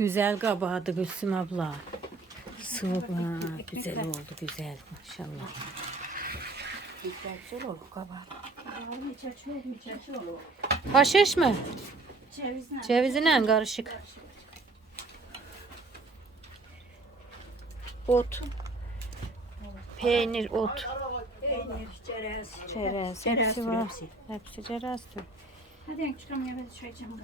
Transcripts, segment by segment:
Güzel kabardı Gülsüm abla. Sıvı güzel oldu güzel maşallah. Güzel olur kabak. Haşiş mi? Cevizle. Cevizine karışık. Ot. Peynir, ot. Peynir. Çerez. Çerez Hepsi var. hepsi. Türü. Hadi çıkamıyor ben çay içeceğim.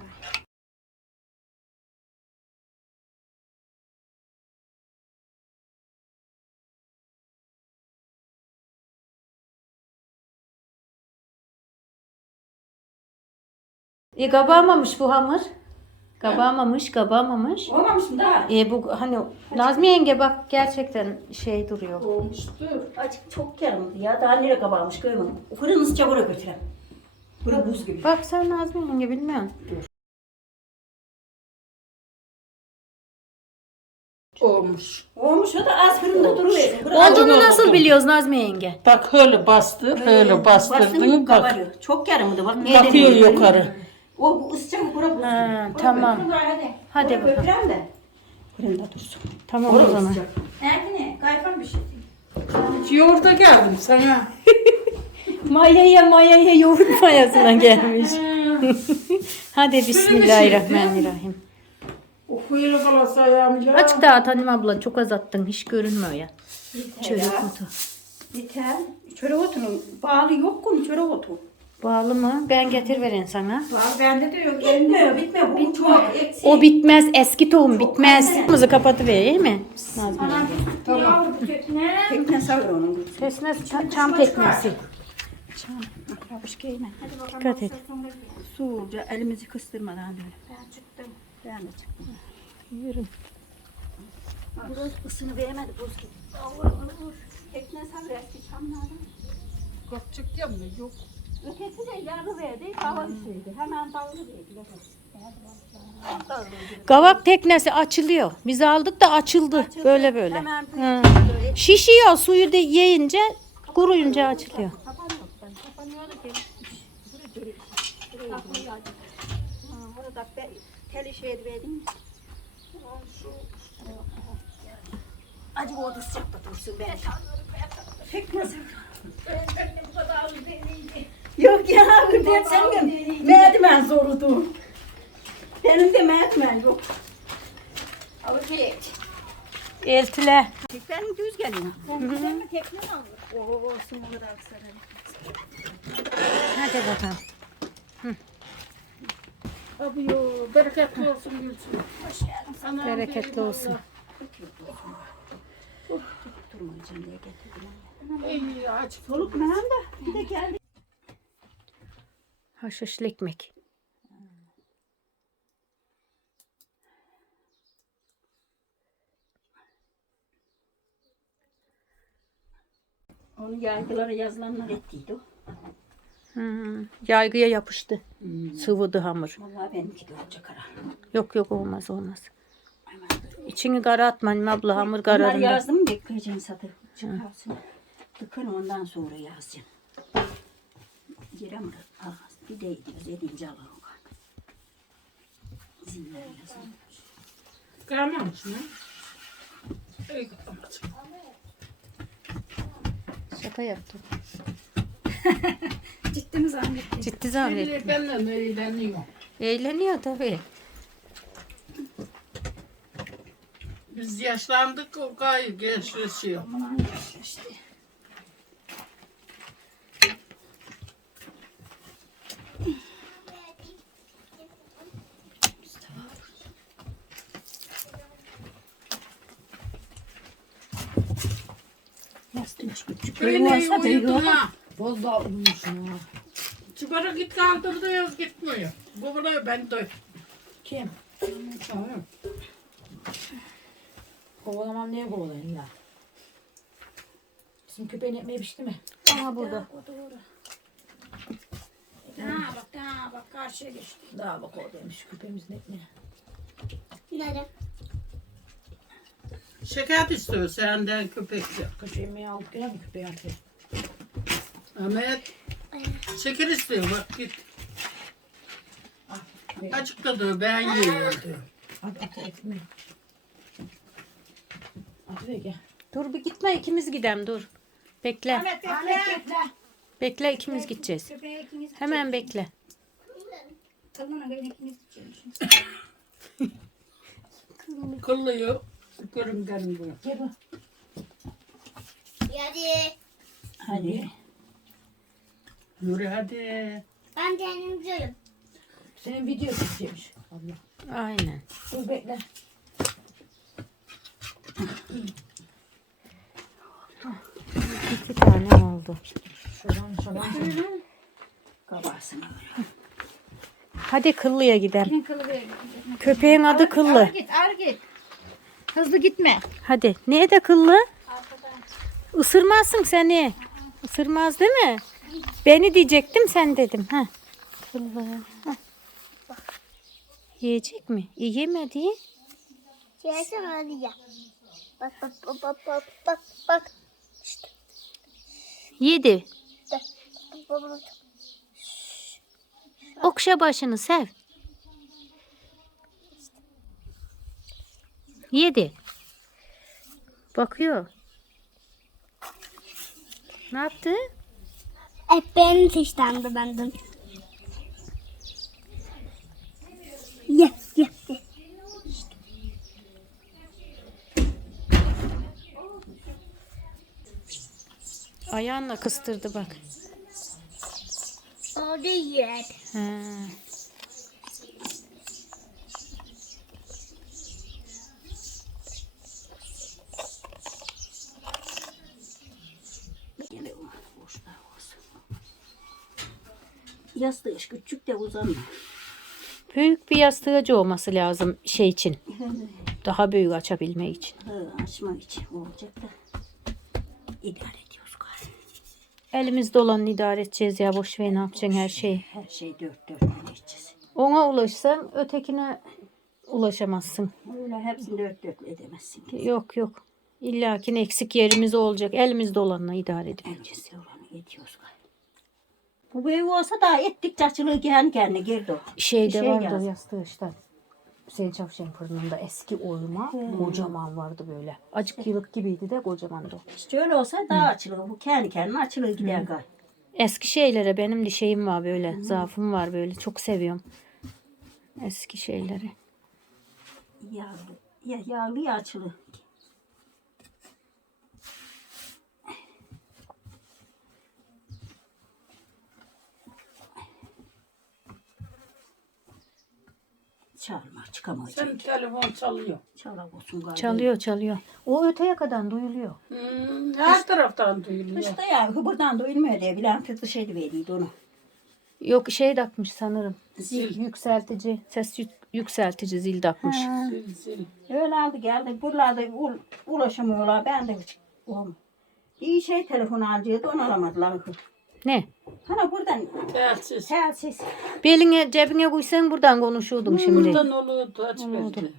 E kabağmamış bu hamur. Kabağmamış, kabağmamış. Olmamış mı daha? E bu hani Nazmi yenge bak gerçekten şey duruyor. Olmuştur. Acık çok yarımdı ya. Daha nereye kabarmış görmem. Fırını sıcak oraya götürem. Bura buz gibi. Bak sen Nazmi yenge bilmiyorsun. Olmuş. Olmuş o da az fırında duruyor. Bura Olduğunu nasıl biliyoruz Nazmi yenge? Bak öyle bastır, öyle bastırdın bak. kabarıyor. Çok yarımdı bak. Bakıyor yukarı. O bu ısıcak bura buz gibi. Ha, Bura tamam. götürün Hadi. Hadi Oraya bakalım. götürem de. Fırında dursun. Tamam o zaman. Ergine, kayfan bir şey. Yoğurda geldim sana. Mayaya mayaya yoğurt mayasına gelmiş. Hadi bismillahirrahmanirrahim. Okuyla kalası ayağımla. Açık dağıt Hanim abla çok az attın hiç görünmüyor ya. Çörek otu. Biter. Çörek otunun bağlı yok mu çörek otu? Bağlı mı? Ben getir veren sana. Var bende de yok. Bitmiyor, bitmiyor. Bu çok eksik. O bitmez eski tohum bitmez. Kımızı kapatıver iyi mi? Nazmi yenge. Tamam. Tekne savur onun. Pekmez çam, çam pekmezi. Yapış giyme. Dikkat et. Sulca elimizi kıstırmadan böyle. Ben çıktım. Ben de çıktım. Yürü. Burası ısını veremedi buz gibi. Vur vur. Tekne savur eski çamlardan. Kapçık yanmıyor yok. Ötesi de yarı verdi. Hava üstüydü. Hemen dalga verdi. Kavak teknesi açılıyor. Biz aldık da açıldı. Böyle böyle. Hemen Hı. Şişiyor suyu da yiyince kuruyunca açılıyor. kapanıyor. Ben kapanıyor da geri gitmiş. Buraya geri gitmiş. Buraya ben. Yok ya bir sen de merdiven zorudu. Benim de merdiven yok. Alıcı. Eltile. Benim düz geliyor. Sen güzel mi tekne mi aldın? Oo kadar kısa. Hadi bakalım. Abi yo, bereketli olsun Gülsün. Hoş geldin. Sana Bereketli olsun. Durmayacağım diye getirdim. İyi aç. Soluk mu hem de bir de geldi. Haşhaşlı ekmek. Onu yaygılara yazılanlar ettiydi o. Hı. Yaygıya yapıştı. Sıvıdı hamur. Vallahi benimki de olacak ara. Yok yok olmaz olmaz. İçini kara atma annem abla hamur kararında. yazdım bekleyeceğim satır. Çıkarsın. Tıkın ondan sonra yazacağım. Yere mi? Bir de gidiyoruz. Edince alalım. İzinler yazın. Gelmemiş mi? İyi kalmadı. Şaka yaptım. Ciddi mi zannettin? Ciddi zannettim. Şimdi benimle eğleniyor. Eğleniyor tabii. Biz yaşlandık o gayet gençleşiyor. Aman. Büyüğü uyudum olur. ha. Vallahi uyumuşum ha. Çıkara git kaldırdı yaz gitmiyor. Bu buraya ben de. Kim? Tamam. Kovalamam niye kovalayın ya? Bizim köpeğin ekmeği pişti mi? Aha burada. O doğru. Ha bak ha bak karşıya geçti. Daha bak o demiş köpeğimizin ekmeği. Şeker istiyor senden köpek. Köpeği ekmeği aldık gene mi köpeği artık? Ahmet. Şeker istiyor bak git. Açıkta dur ben yiyorum diyor. At at ekmeği. Gel. Dur bir gitme ikimiz gidem dur. Bekle. Ahmet bekle. Bekle ikimiz gideceğiz. Köpeğe ikiniz Hemen bekle. Kılına göre ikiniz gideceksiniz. Kılıyor. Görüngenim bu. Gel. Hadi. Hadi. Yürü hadi. Ben kendim güzelim. Senin video çekeceğimiş. Allah. Aynen. Dur bekle. İki tane oldu. Şuradan şuradan. Kabarsın. Hadi kıllıya gidelim. Köpeğin adı kıllı. git ağır git. Hızlı gitme. Hadi. Neye de kıllı? Isırmazsın seni. Isırmaz değil mi? Beni diyecektim sen dedim. Ha. Kıllı. Ha. Yiyecek mi? E, yemedi. Gelsin hadi ya. Bak bak bak bak bak bak bak. Yedi. Okşa başını sev. Yedi. Bakıyor. Ne yaptı? Hep benim seçtendi benden. Ye ye ye. Ayağınla kıstırdı bak. Hadi ye. Ha. Yastığı küçük de uzanma. Büyük bir yastığıcı olması lazım şey için. Daha büyük açabilmek için. Ha, açmak için olacak da idare ediyoruz galiba. Elimizde olanı idare edeceğiz ya. Boş ver ne yapacaksın her şeyi. Her şey dört dörtlüğüne edeceğiz. Ona ulaşsan ötekine ulaşamazsın. Öyle hepsini dört dörtlü edemezsin. ki. Yok yok. İlla ki eksik yerimiz olacak. Elimizde olanla idare edeceğiz. Encesi olanı ediyoruz galiba. Bu büyük olsa da ettikçe açılığı kendi kendine girdi. Şeyde şey vardı gelsin. yastığı işte. Hüseyin Çavuş'un fırınında eski oyma kocaman vardı böyle. Acık yılık gibiydi de kocamandı o. İşte öyle olsa daha açılığı. Bu kendi kendine açılığı gider galiba. Eski şeylere benim de şeyim var böyle. Zaafım var böyle. Çok seviyorum. Eski şeyleri. Yağlı. Ya, yağlı ya açılı. Çağırma çıkamayacak. Senin telefon çalıyor. Çalak olsun galiba. Çalıyor çalıyor. O öteye kadar duyuluyor. Hmm, her taraftan duyuluyor. İşte ya buradan duyulmuyor diye bilen tıtı şey veriydi onu. Yok şey takmış sanırım. Zil. Yükseltici, ses yük- yükseltici zil takmış. Zil zil. Öyle aldı geldi. Buralarda ul- ulaşamıyorlar. Ben de hiç olm. İyi şey telefon alacaktı onu alamadılar. Ne? Hani buradan Telsiz. telsiz Beline cebine koysan buradan konuşuyordum şimdi. Buradan olurdu aç verdi.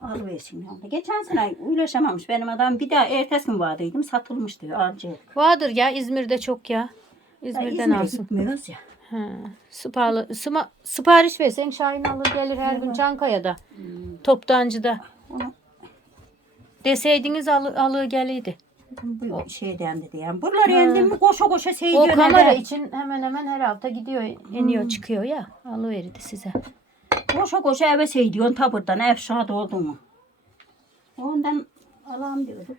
alıversin. Yani. Geçen sene ulaşamamış benim adam. Bir daha ertesi gün vardıydım satılmıştı alacaktı. Vardır ya İzmir'de çok ya. İzmir'den İzmir'e alsın. gitmiyoruz ya. Ha. Sıparlı, sıma, sipariş versen Şahin alır gelir her gün Çankaya'da. Toptancıda. Onu Deseydiniz alır, alır geliydi. Bu şeyden dedi yani. Buraları yendim mi koşa koşa O seyrediyor. kamera için hemen hemen her hafta gidiyor, iniyor, çıkıyor ya. Alıverirdi size. Koşa koşa eve seyrediyorsun tabırdan ev şad oldu mu? Ondan alam diyorduk.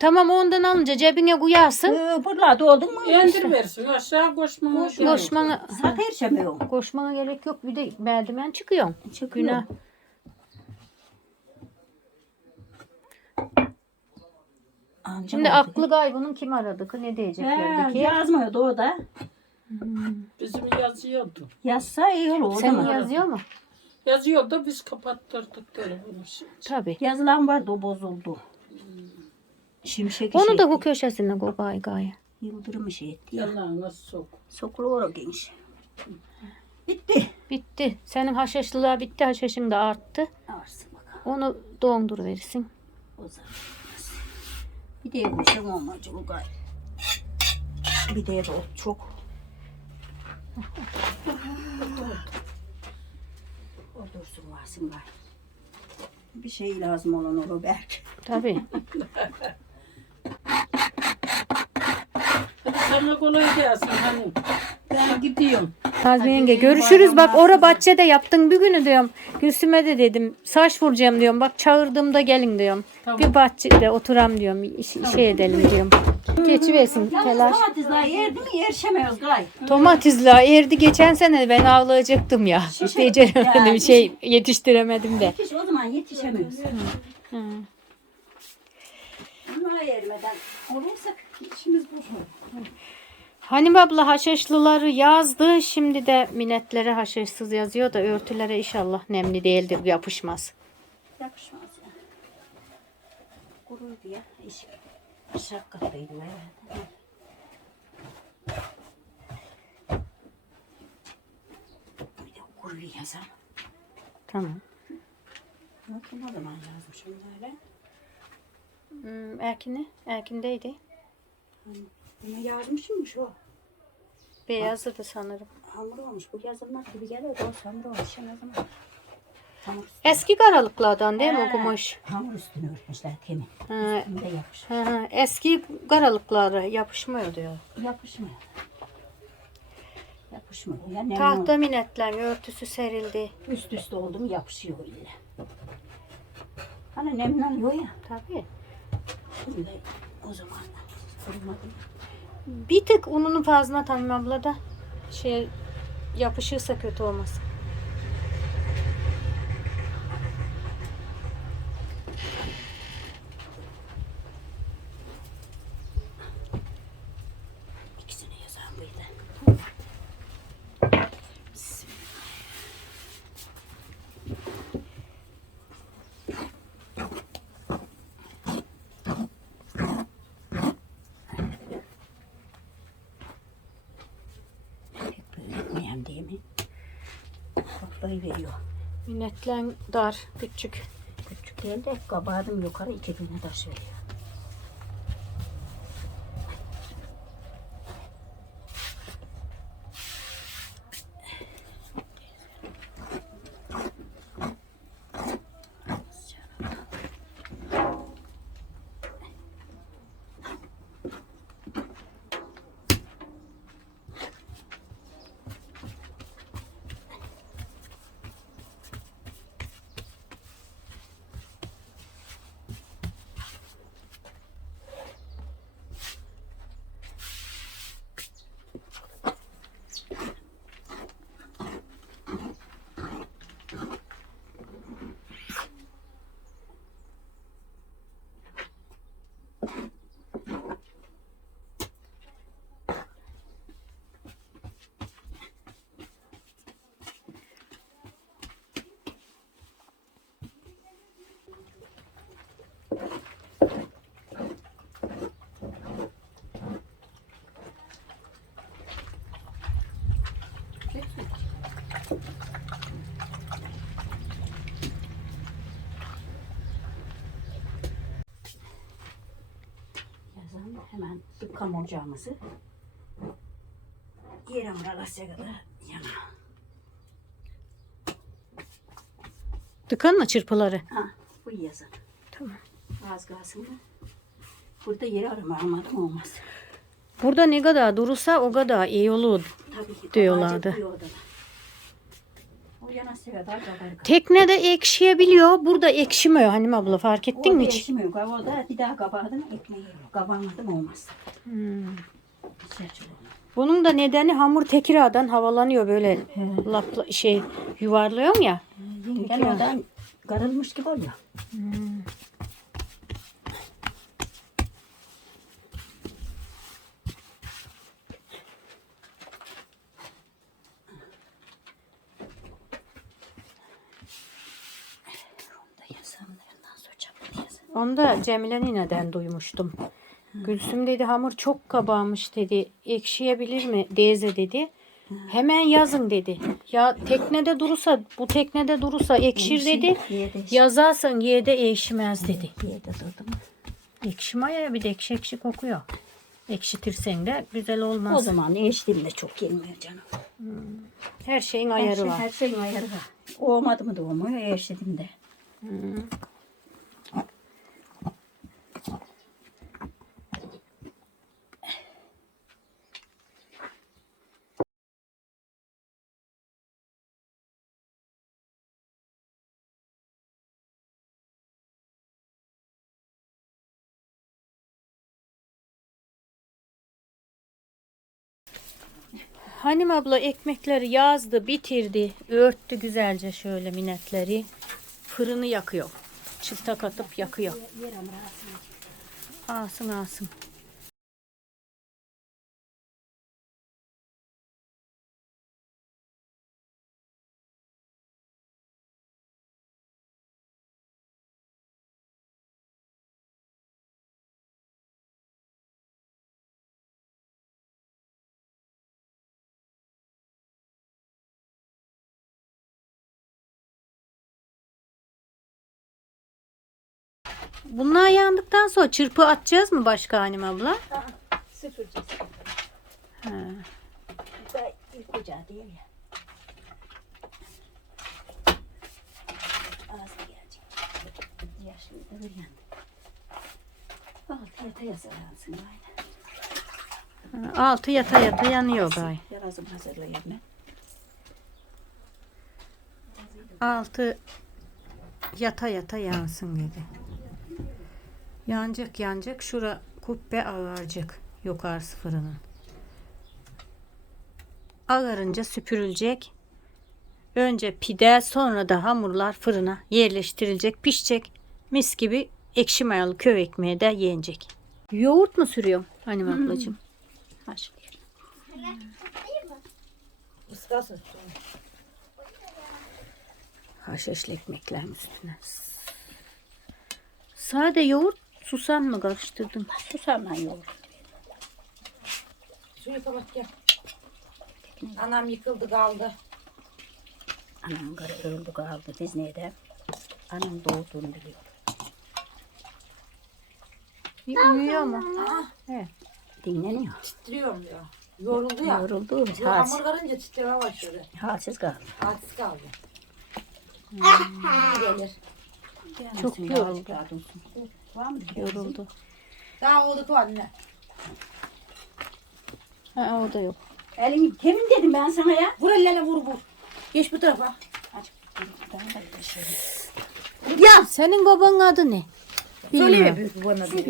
Tamam ondan alınca cebine koyarsın. Ee, buralarda oldun mu? Yendir versin aşağı koşmana gerek yok. Koşmana, Sat erişemiyorum. koşmana gerek yok. Bir de merdiven çıkıyor. Çıkıyor. Günah. Anca Şimdi oldu. aklı gaybının kim aradı ki ne diyeceklerdi He, ki? yazmıyordu o da. Bizim yazıyordu. Yazsa iyi olur. Senin Senin yazıyor mu? Yazıyordu biz kapattırdık telefonu. Tabii. Yazılan vardı o bozuldu. Şimşek Onu şey, da bu köşesine koy gay gay. Yıldırım şey etti ya. Sok. Sokulu o genç. Bitti. Bitti. Senin haşhaşlılığa bitti. Haşhaşın da arttı. Varsın bakalım. Onu dondur verirsin. O zaman. Bir de yapmışım olmacılık gay. Bir de o çok. o dursun varsın gay. Bir şey lazım olan olur belki. Tabii. Sana kolay gelsin hanım. Ben gidiyorum. Nazmi yenge görüşürüz. Bak ora bahçede yaptın bir günü diyorum. Gülsüm'e de dedim saç vuracağım diyorum. Bak çağırdığımda gelin diyorum. Tamam. Bir bahçede oturam diyorum. iş- şey edelim diyorum. Geçiversin telaş. Domates daha yerdi mi yerişemiyoruz gay. Domatesla erdi geçen sene ben avlayacaktım ya. Şişe- Beceremedim Ya, şey yetiştiremedim de. Hiç o zaman yetişemiyoruz. Hı. Olursak işimiz bu. Hanim abla haşhaşlıları yazdı. Şimdi de minnetlere haşhaşsız yazıyor da örtülere inşallah nemli değildir yapışmaz. Yakışmaz ya. Kuruydu ya. İş, de kuruyu yazalım. Tamam. O zaman yazmışım böyle. Hmm, Erkin'i? Erkin'deydi. Bunu yazmışımmış o. Beyazdı sanırım. Hamur olmuş. Bu yazılmaz gibi geliyor. O hamur olmuş. Ne zaman? Hamur, Eski karalıklardan değil mi o kumaş? hamur üstünü örtmüşler temin. Ha, Üstünde yapış. ha, ha. Eski karalıkları yapışmıyor diyor. Yapışmıyor. Yapışmıyor. Ya ne Tahta minetlerin örtüsü serildi. üst üste oldu mu yapışıyor illa. Hani nemleniyor ya. Tabii. O zaman kurumadı. Bir tık ununu fazla Tamim abla da şey yapışırsa kötü olmaz. Büyütmeyen değil mi? Bak böyle veriyor. Minetlen dar, küçük. Küçük değil de kabardım yukarı iki güne taş veriyor. Yazalım hemen yıkam ocağımızı. Yerim ralasya kadar yana. Tıkan mı çırpıları? Ha bu yazın. Tamam. Az kalsın da. Burada yeri arama almadım olmaz. Burada ne kadar durursa o kadar iyi olur. Tabii ki. Diyorlardı. bir odada. O yanasya kadar kadar. Teknede ekşiyebiliyor. Burada ekşimiyor Hanim abla fark ettin mi hiç? Değişmiyor. Orada bir daha kabardım ekmeği yok. Kabarmadım olmaz. Hmm. Bunun da nedeni hamur Tekirdağ'dan havalanıyor böyle lapla, şey yuvarlıyorsun ya. Yengen oradan karılmış gibi oluyor. Onu da yazsam da ondan sonra çabuk yazsam. Onu da Cemile nineden duymuştum. Gülsüm dedi hamur çok kabarmış dedi. Ekşiyebilir mi Deyze dedi. Hemen yazın dedi. Ya teknede durursa bu teknede durursa ekşir dedi. Yazarsan yede ekşimez dedi. Ekşimaya bir de ekşi ekşi kokuyor. Ekşitirsen de güzel O olmaz. zaman eşliğimde çok gelmiyor canım. Her şeyin Her, ayarı şey, var. her şeyin ayarı var. Olmadı mı da olmuyor eşliğimde. Hanim abla ekmekleri yazdı, bitirdi, örttü güzelce şöyle minetleri. Fırını yakıyor. Çıta katıp yakıyor. Alsın alsın. Bunlar yandıktan sonra çırpı atacağız mı başka Hanim abla? Süpüreceğiz. Ha. İlk ocağı değil ya. Ağzı gelecek. Yaşlı bir yandı. Altı yata yazaransın aynen. Altı yata yata yanıyor gay. Yazım hazırlayayım ben. Altı yata yata yansın dedi. Yanacak yanacak. Şura kubbe ağaracak. Yukarısı fırının. Ağarınca süpürülecek. Önce pide sonra da hamurlar fırına yerleştirilecek. Pişecek. Mis gibi ekşi mayalı köy ekmeği de yenecek. Yoğurt mu sürüyorum Hanim ablacığım? Haşlayayım. Iskasın. Haşhaşlı ekmeklerin üstüne. Sade yoğurt susam mı karıştırdın? Susamla yoğurt. Suyu kapat gel. Anam yıkıldı kaldı. Anam karı öldü kaldı Dizne'de. Anam doğduğunu biliyor. Bir uyuyor mu? Dinleniyor. Titriyorum diyor. Yoruldu ya. Yoruldu. Diyor, Halsiz, Hamur karınca titreme başladı. halsiz kaldı. Hadis kaldı. Gelir. Çok yoruldu. Var mı? Yoruldu. Daha olduk var anne. Ha, o da yok. Elini kimin dedim ben sana ya? Vur ellerine vur vur. Geç bu tarafa. Aç. Şey. Ya senin babanın adı ne? Söyle büyük bana bir.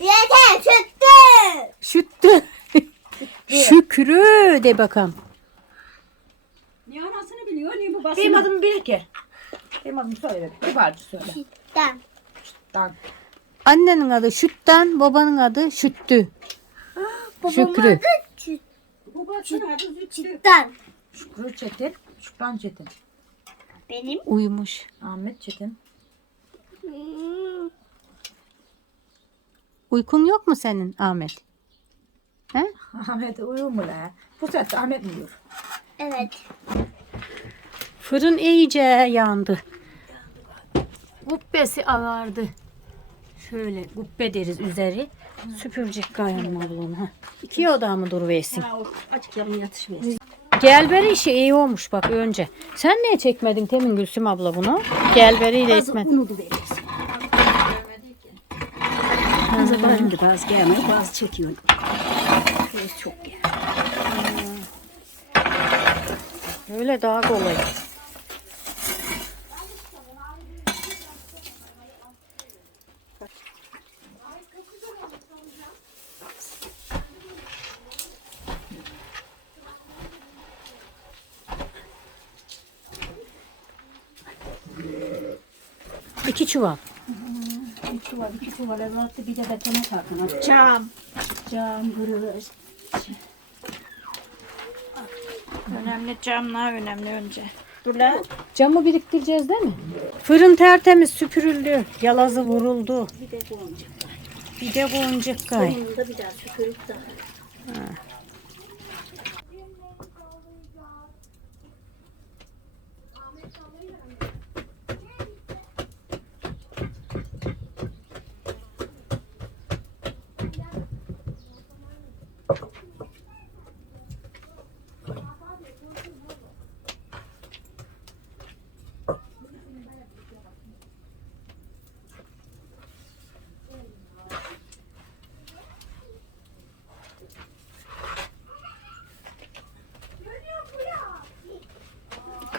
Yeter çıktı. Şüttü. Şükrü de bakalım. Niye anasını biliyor, niye babasını? Benim adımı bilir ki. Benim adımı söyle. Bir parça söyle. Tamam. Tamam. Annenin adı Şütten, babanın adı Şüttü. Şükrü. Babasının adı Zühtü. Tamam. Şükrü Çetin. Şükran Çetin. Benim. Uyumuş. Ahmet Çetin. Hmm, Uykun yok mu senin Ahmet? He? Ahmet uyuyor mu la? Bu saatte Ahmet mi uyuyor? Evet. Fırın iyice yandı. Kubbesi ağardı. Şöyle kubbe deriz üzeri. Süpürecek gayanın ablanı. Ha. İki oda mı duruversin? Ha, o açık yarın yatış versin. Gelberi işi iyi olmuş bak önce. Sen niye çekmedin Temin Gülsüm abla bunu? Gelberiyle Bazı etmedin. unu da verirsin. Bazı benim gibi az gelmiyor, bazı çekiyor. Biraz çok gel. Öyle daha kolay. Çuval. Bir çuval, iki çuval evlattı, bir de betona takın. Cam. Cam, kırılır. Önemli camlar önemli önce. Dur lan. Camı biriktireceğiz değil mi? Fırın tertemiz süpürüldü. Yalazı vuruldu. Bir de boncuk. Bir de boncuk gay. Sonunda bir daha süpürüp de.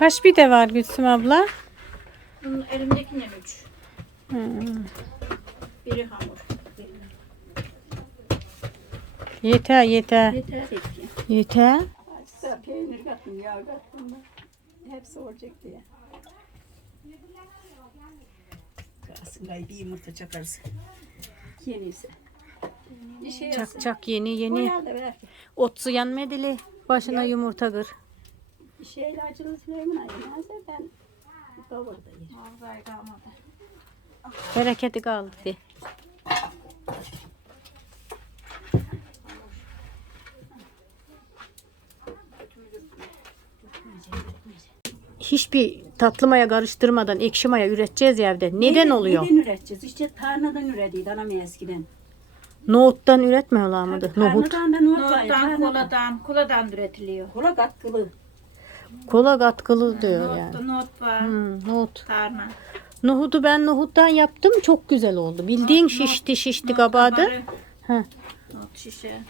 Kaç bir de var Gülsüm abla? Bunun elimdekinden üç. Hmm. Biri hamur. Yeter yeter. Yeter. Yeter. Açsa peynir kattım, yağ kattım. da Hepsi olacak diye. Aslında bir yumurta çakarsın. Yeniyse. Bir şey Çak çak yeni yeni. Koyar da ver. Otsu yanmedili. Başına yumurta kır. Bir şeyle acılı Süleyman ayırmazsa ben kavurda yerim. Vallahi kalmadı. Bereketi kaldı. Hiçbir tatlı maya karıştırmadan ekşi maya üreteceğiz ya evde. Neden oluyor? Neden üreteceğiz? İşte tarladan üretiydi anam eskiden. Nohuttan üretmiyorlar mıydı? Nohut. Tarladan da nohut var ya. Nohuttan, tarladan. koladan, koladan üretiliyor. Kola katkılı. Kola katkılı diyor yani. Nohut, nohut var. Hmm, nohut. Tarma. Nohutu ben nohuttan yaptım. Çok güzel oldu. Bildiğin şişti şişti Nohut kabardı. Heh. Nohut şişe.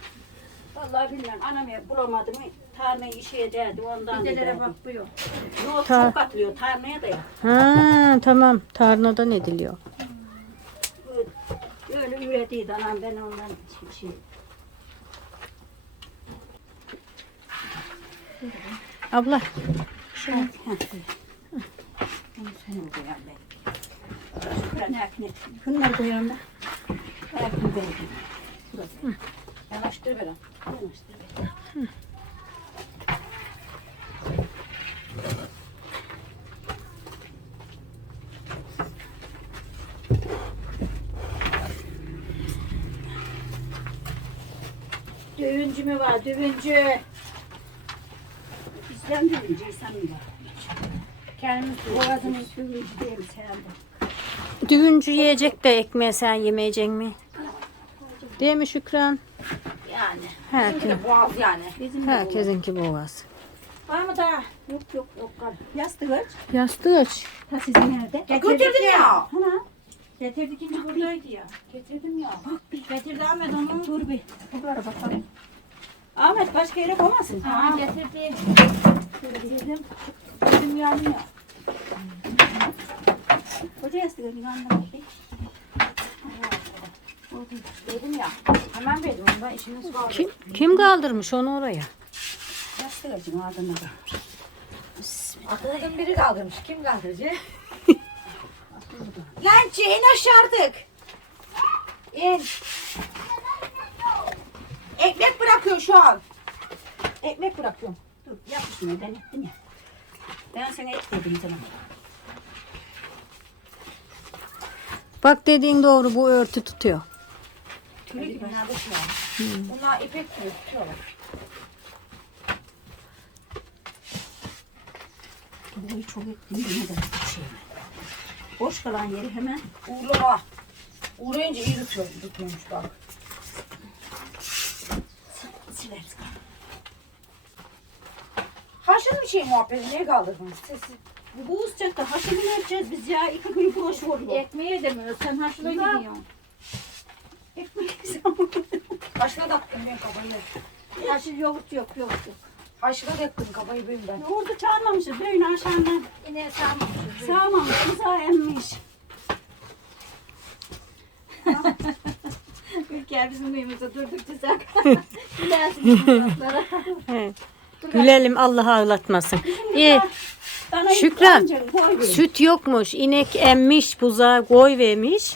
Vallahi bilmem anam ya bulamadı mı tarlayı işe ederdi ondan Pidelere ederdi. bakmıyor. Nohut Ta- çok katılıyor tarlaya da ya. Ha, tamam. Tarnadan ediliyor. Öyle, öyle üretiydi anam ben ondan şey. şey. Abla Şey, heh, Onu sen koyalım ben. Bunları koyalım da. Yakını ben. Burası. Yanaştır biraz. Yanaştır ben. Düğüncü mü var? Düğüncü. İslam dövünce insan mı var? Kendimiz Boğazını dövünce değil mi sen de? düğüncü yiyecek de ekmeği sen yemeyecek mi? Değil mi Şükran? yani. Herkes, de boğaz yani. Bizim de herkesinki boğaz. Var mı daha? Yok yok yok. Yastık aç. Yastığı aç. Ta sizin nerede? Getirdim ya. Ana. Getirdik ikinci buradaydı ya. Getirdim ya. Bak bir. Getirdi Ahmet onu. Dur bir. Bunlara bakalım. Ahmet başka yere koymasın. Aa getirdi. Getirdim. Dedim yanıyor. Koca yastığı yanına. Dedim ya. Hemen verdim onu ben işimiz var. Kim, kim kaldırmış onu oraya? Yastık açın ardına da. Biri kaldırmış. Kim kaldıracak? Lan aşağı artık. İn. Ekmek bırakıyor şu an. Ekmek bırakıyorum. Dur yapışmıyor ben ettim ya. Ben sana et dedim sana. Bak dediğin doğru bu örtü tutuyor. Tülü gibi nerede şu an? Bunlar ipek tülü tutuyorlar. Burayı çok ettim yine de bir şey. Boş kalan yeri hemen Uğurlama. Uğrayınca iyi tutuyor, tutuyormuş bak. Sileriz. Haşlı bir şey muhabbeti. Niye kaldırdın? Sesi. Bu sıcakta haşını ne yapacağız biz ya? İki gün boş oluyor. Ekmeğe demiyoruz. Sen haşla Ya. gidiyorsun. Ekmek Haşla da attım ben kafayı. Yaşı yoğurt yok yoğurt yok. Haşla da attım kafayı benim ben. Yoğurdu çağırmamışız. Böyle aşağıdan Yine sağmamışız. Sağ emmiş. Ülker bizim uyumuzda durdukça sokaklara. He. Gülelim Allah ağlatmasın. İyi. Bana Şükran, ancak koy verin. Süt yokmuş. inek emmiş buzağa koy vermiş.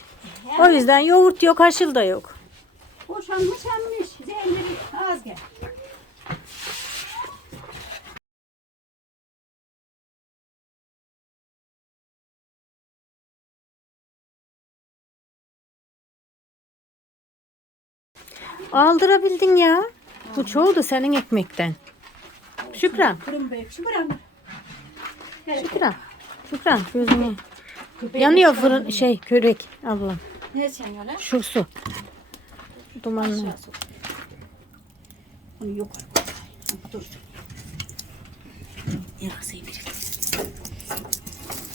O yüzden yoğurt yok, haşıl da yok. Boşanmış emmiş. Zehirleri az gel. Aldırabildin ya. Bu çoğu da senin ekmekten. Şükran, Kırım. Şükran. Şükran. Şükran gözünü. Yanıyor fırın şey körek ablam. Ne sen öyle? Şu su. Dumanlı. Bunu koy. Dur. Yarasayı.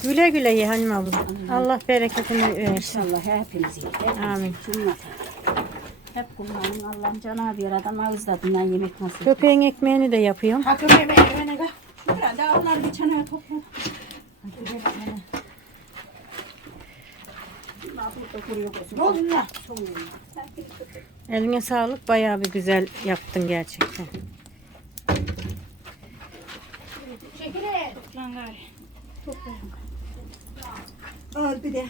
Güle güle ye Halim abla. Allah bereketini versin. İnşallah hepimiz iyi. Hepimiz Amin. Cümleten. Hep kullanın Allah'ım Cenab-ı Yaradan ağız tadından yemek nasip. Köpeğin ekmeğini de yapıyorum. Hakkım yemeğe yemeğe bak. Şükran daha onlar bir çanaya topladım. Hadi gel sana. Burada kuruyor olsun. Olsun la. Soğuyor. Eline sağlık. Bayağı bir güzel yaptın gerçekten. Lan gari. Al bir de.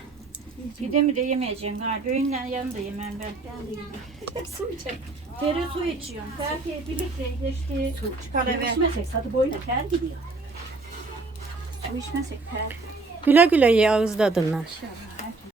Pidemi de yemeyeceğim gari. Öğünden yanında yemem ben. Su içelim. Deri su içiyorum. Belki birlikte işte Su ver. içmesek sadı boyuna ter gidiyor. Su içmesek ter. Güle güle ye ağız tadından. İnşallah.